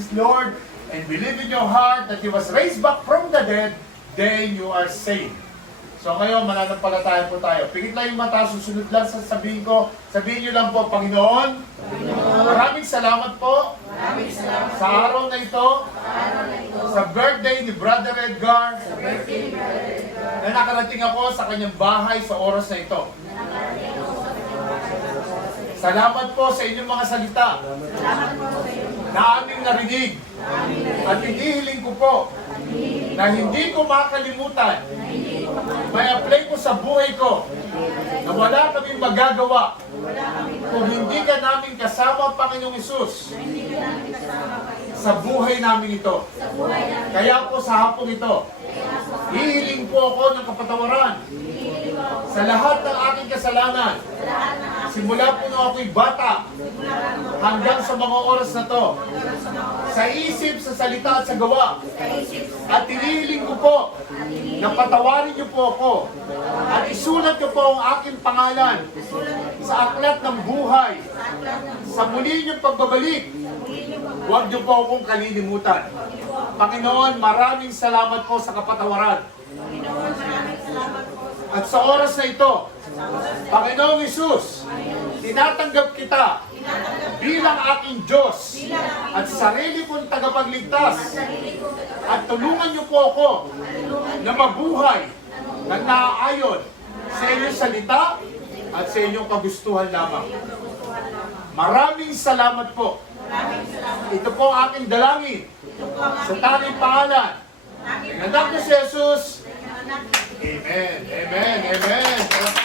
is Lord and believe in your heart that He was raised back from the dead, then you are saved. So ngayon, mananampalataya po tayo. Pigit lang yung mata, susunod lang sa sabihin ko. Sabihin nyo lang po, Panginoon, maraming salamat po sa araw na ito, sa birthday ni Brother Edgar, na nakarating ako sa kanyang bahay sa oras na ito. Salamat po sa inyong mga salita na aming narinig. At hinihiling ko po na hindi ko makalimutan, may apply ko sa buhay ko na wala kaming magagawa kung hindi ka namin kasama, Panginoong Hesus, sa buhay namin ito. Kaya po sa hapong ito, hihiling po ako ng kapatawaran sa lahat ng aking kasalanan. Simula po nung ako'y bata hanggang sa mga oras na to. Sa isip, sa salita at sa gawa. At hinihiling ko po na patawarin niyo po ako at isulat niyo po ang aking pangalan sa aklat ng buhay. Sa muli niyong pagbabalik, huwag niyo po akong kalilimutan. Panginoon, maraming salamat po sa kapatawaran. At sa oras na ito, Panginoong Hesus, tinatanggap kita bilang aking Diyos at sarili kong tagapagligtas. At tulungan niyo po ako na mabuhay ng naaayon sa inyong salita at sa inyong kagustuhan lamang. Maraming salamat po. Ito po ang aking dalangin sa tanging pangalan ng anak ni Jesus. Amen. Amen. Amen.